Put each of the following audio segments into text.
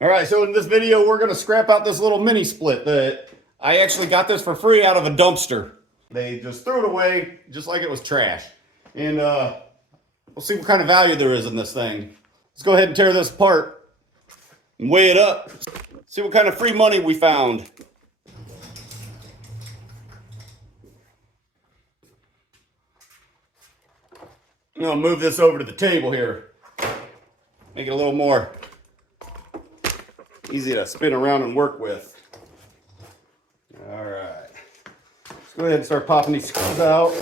All right, so in this video, we're gonna scrap out this little mini split that I actually got this for free out of a dumpster. They just threw it away just like it was trash. And we'll see what kind of value there is in this thing. Let's go ahead and tear this apart and weigh it up. See what kind of free money we found. I'm gonna move this over to the table here. Make it a little more easy to spin around and work with. All right. Let's go ahead and start popping these screws out.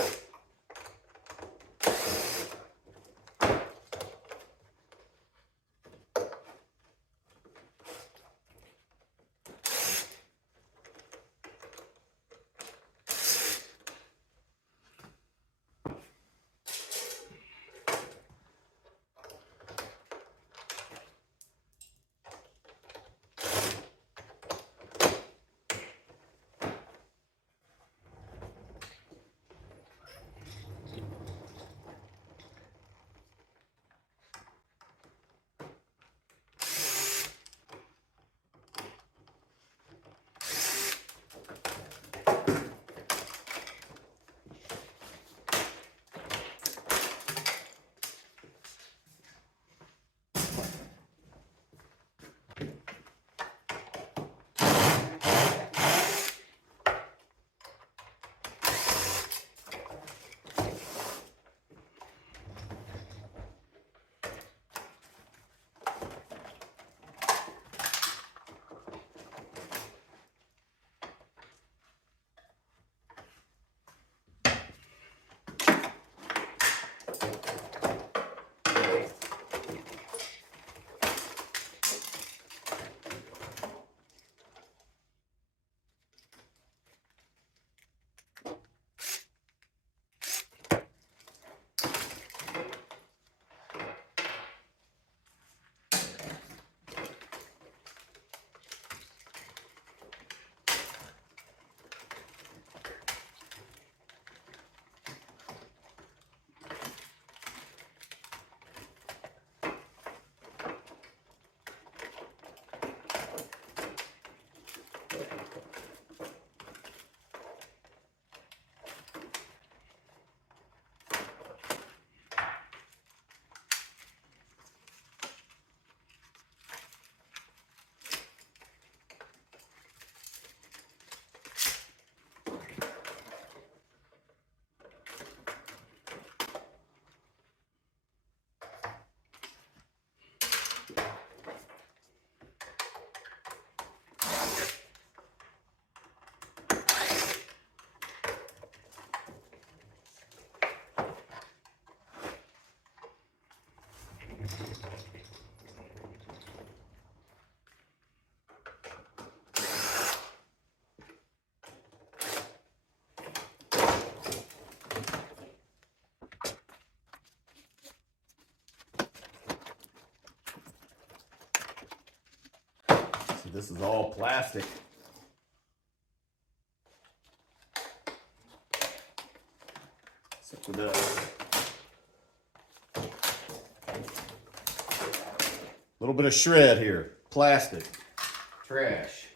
See, this is all plastic. Except for this. A little bit of shred here. Plastic. Trash.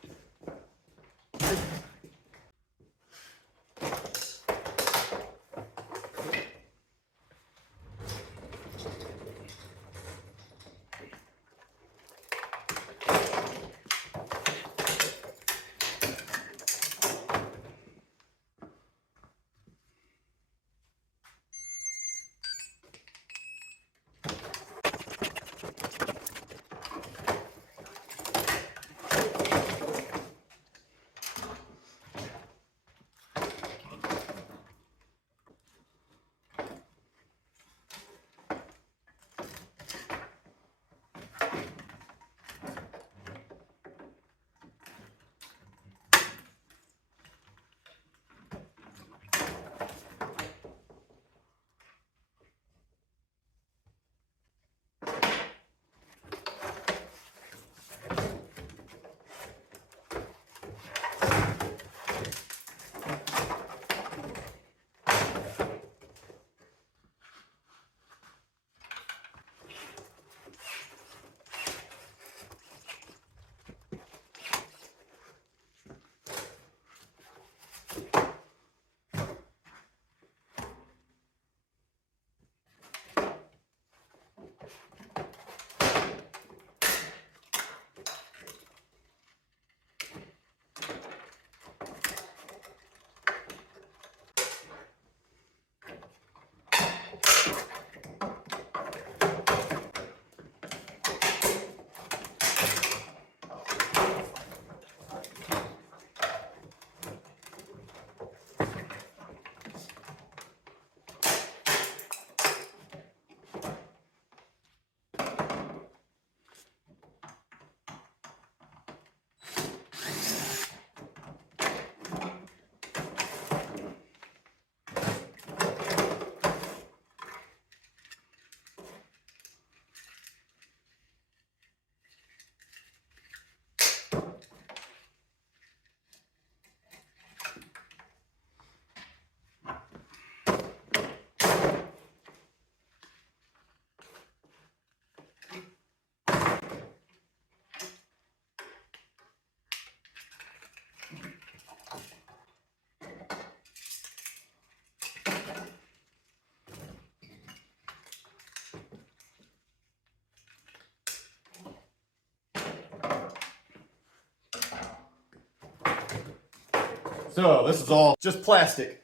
So this is all just plastic.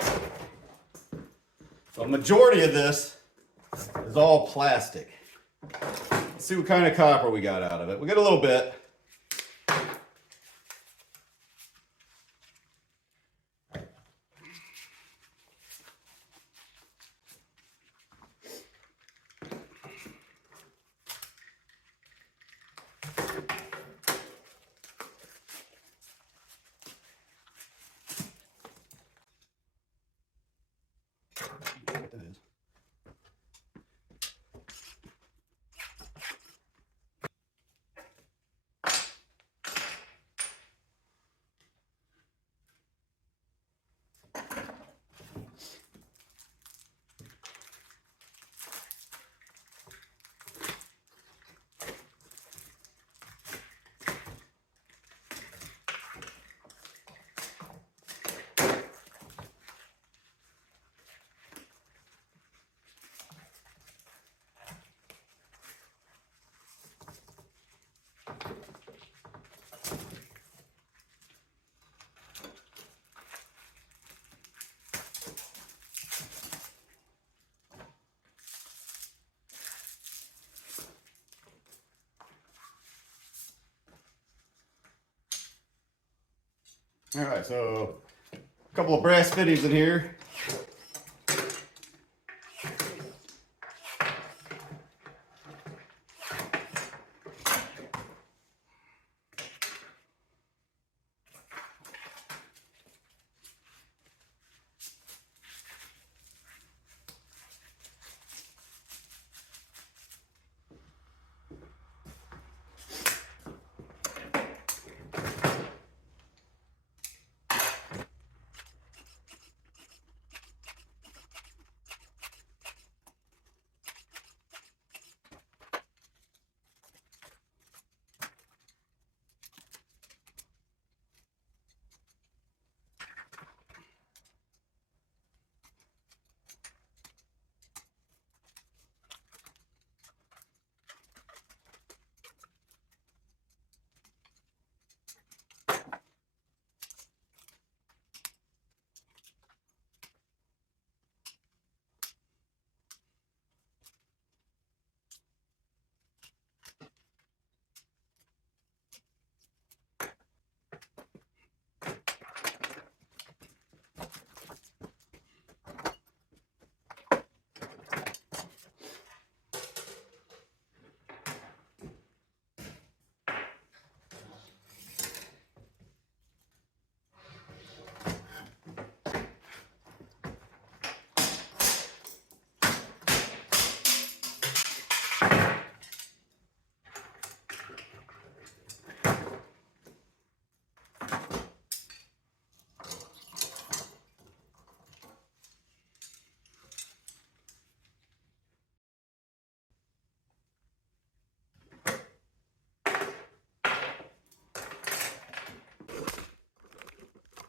So a majority of this is all plastic. Let's see what kind of copper we got out of it. We got a little bit. All right, so a couple of brass fittings in here.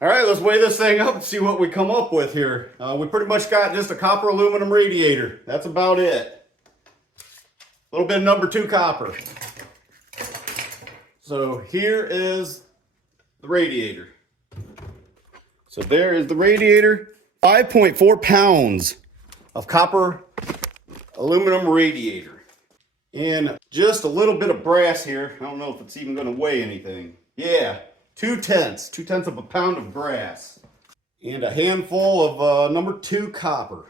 All right, let's weigh this thing up and see what we come up with here. We pretty much got just a copper aluminum radiator. That's about it. A little bit of number 2 copper. So here is the radiator. So there is the radiator. 5.4 pounds of copper aluminum radiator. And just a little bit of brass here. I don't know if it's even going to weigh anything. Yeah. 2/10 of a pound of brass, and a handful of number 2 copper.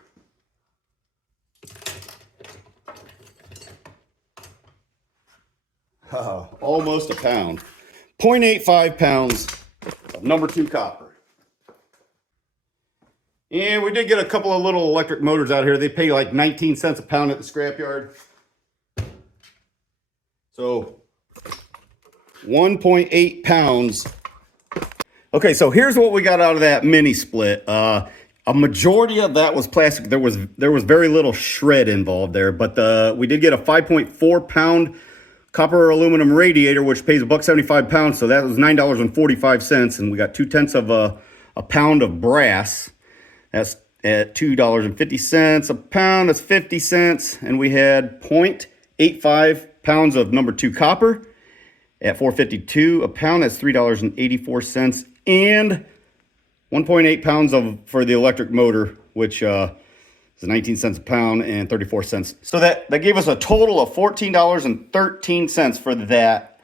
Almost a pound. 0.85 pounds of number 2 copper. And we did get a couple of little electric motors out here. They pay like 19 cents a pound at the scrapyard. So 1.8 pounds. Okay, so here's what we got out of that mini split. A majority of that was plastic. There was very little shred involved there, but we did get a 5.4 pound copper aluminum radiator, which pays $1.75 pound. So that was $9.45, and we got 2/10 of a pound of brass. That's at $2.50 a pound. That's 50 cents, and we had 0.85 pounds of number 2 copper. at $4.52 a pound. That's $3.84, and 1.8 pounds for the electric motor, which is 19 cents a pound and 34 cents. So that gave us a total of $14.13 for that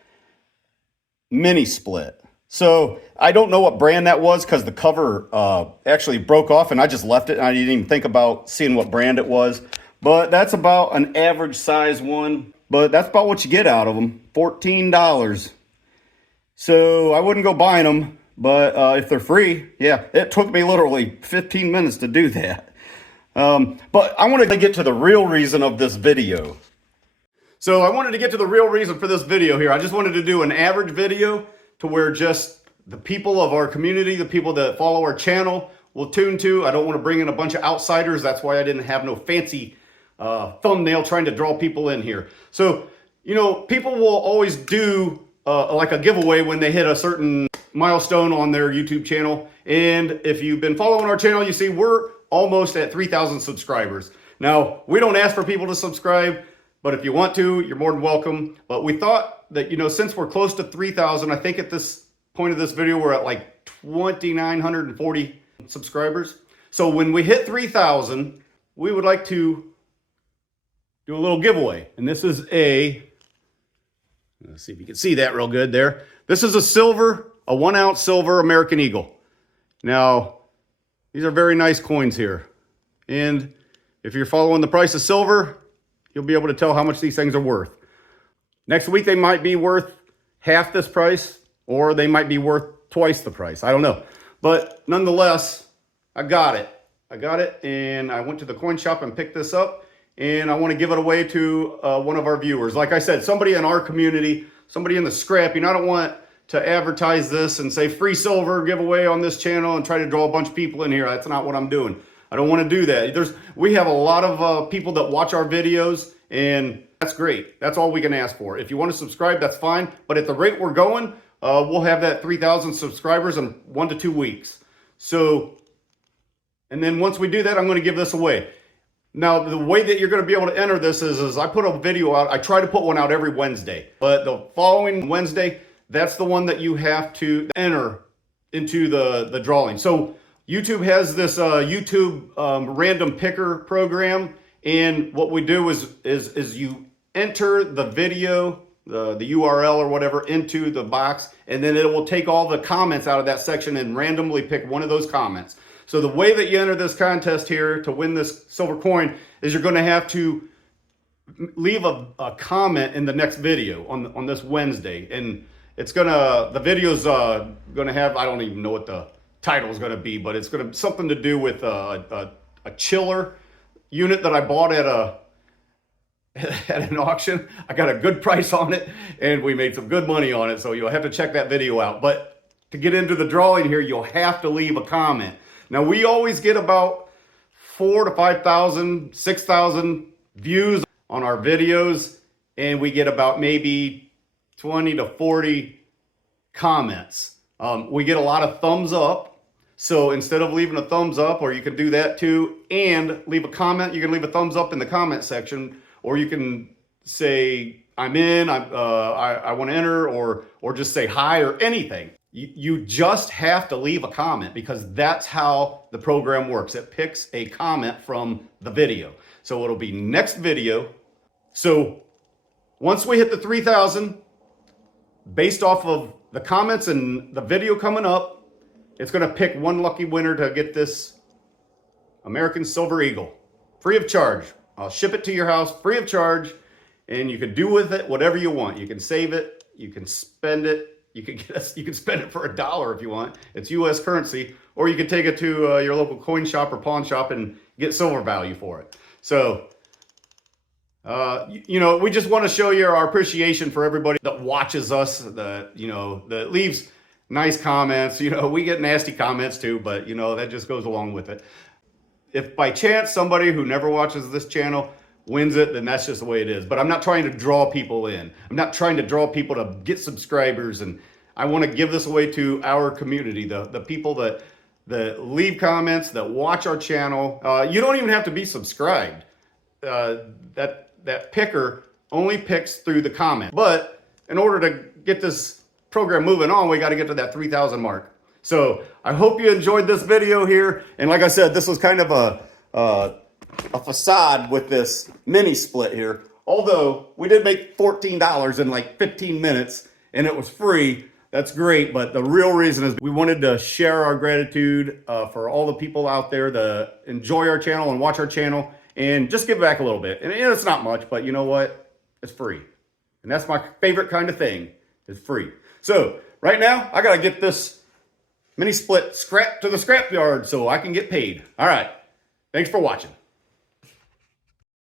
mini split. So I don't know what brand that was because the cover actually broke off and I just left it and I didn't even think about seeing what brand it was. But that's about an average size one. But that's about what you get out of them, $14. So I wouldn't go buying them, but if they're free, yeah, it took me literally 15 minutes to do that. But I wanted to get to the real reason of this video. So I wanted to get to the real reason for this video here. I just wanted to do an average video to where just the people of our community, the people that follow our channel will tune to. I don't want to bring in a bunch of outsiders. That's why I didn't have no fancy thumbnail trying to draw people in here. So, you know, people will always do like a giveaway when they hit a certain milestone on their YouTube channel. And if you've been following our channel, you see we're almost at 3,000 subscribers. Now, we don't ask for people to subscribe, but if you want to, you're more than welcome. But we thought that, you know, since we're close to 3,000, I think at this point of this video, we're at like 2,940 subscribers. So when we hit 3,000, we would like to do a little giveaway. And this is let's see if you can see that real good there. This is a 1 ounce silver American Eagle. Now, these are very nice coins here. And if you're following the price of silver, you'll be able to tell how much these things are worth. Next week, they might be worth half this price, or they might be worth twice the price. I don't know. But nonetheless, I got it. And I went to the coin shop and picked this up. And I want to give it away to one of our viewers. Like I said, somebody in our community, somebody in the scrapping. I don't want to advertise this and say free silver giveaway on this channel and try to draw a bunch of people in here. That's not what I'm doing. I don't want to do that. We have a lot of people that watch our videos, and that's great. That's all we can ask for. If you want to subscribe, that's fine. But at the rate we're going, we'll have that 3,000 subscribers in 1 to 2 weeks. So, and then once we do that, I'm going to give this away. Now, the way that you're going to be able to enter this is I put a video out. I try to put one out every Wednesday. But the following Wednesday, that's the one that you have to enter into the drawing. So YouTube has this YouTube random picker program. And what we do is you enter the video, the URL or whatever, into the box. And then it will take all the comments out of that section and randomly pick one of those comments. So the way that you enter this contest here to win this silver coin is you're going to have to leave a comment in the next video on this Wednesday. And the video's going to have, I don't even know what the title is going to be, but it's going to something to do with a chiller unit that I bought at an auction. I got a good price on it and we made some good money on it. So you'll have to check that video out. But to get into the drawing here, you'll have to leave a comment. Now, we always get about 4,000 to 5,000, 6,000 views on our videos, and we get about maybe 20 to 40 comments. We get a lot of thumbs up, so instead of leaving a thumbs up, or you can do that too, and leave a comment, you can leave a thumbs up in the comment section, or you can say, I'm in, I want to enter, or just say hi or anything. You just have to leave a comment because that's how the program works. It picks a comment from the video. So it'll be next video. So once we hit the 3,000, based off of the comments and the video coming up, it's going to pick one lucky winner to get this American Silver Eagle free of charge. I'll ship it to your house free of charge, and you can do with it whatever you want. You can save it, you can spend it. You can spend it for $1 if you want. It's U.S. currency, or you can take it to your local coin shop or pawn shop and get silver value for it. So, you know, we just want to show you our appreciation for everybody that watches us, that leaves nice comments. You know, we get nasty comments too, but you know, that just goes along with it. If by chance somebody who never watches this channel wins it, then that's just the way it is. But I'm not trying to draw people in. I'm not trying to draw people to get subscribers. And I want to give this away to our community, the people that leave comments, that watch our channel. You don't even have to be subscribed. That picker only picks through the comment. But in order to get this program moving on, we got to get to that 3,000 mark. So I hope you enjoyed this video here. And like I said, this was kind of a facade with this mini split here. Although we did make $14 in like 15 minutes and it was free. That's great. But the real reason is we wanted to share our gratitude for all the people out there that enjoy our channel and watch our channel and just give back a little bit. And it's not much, but you know what? It's free. And that's my favorite kind of thing, is free. So right now I got to get this mini split scrapped to the scrap yard so I can get paid. All right. Thanks for watching.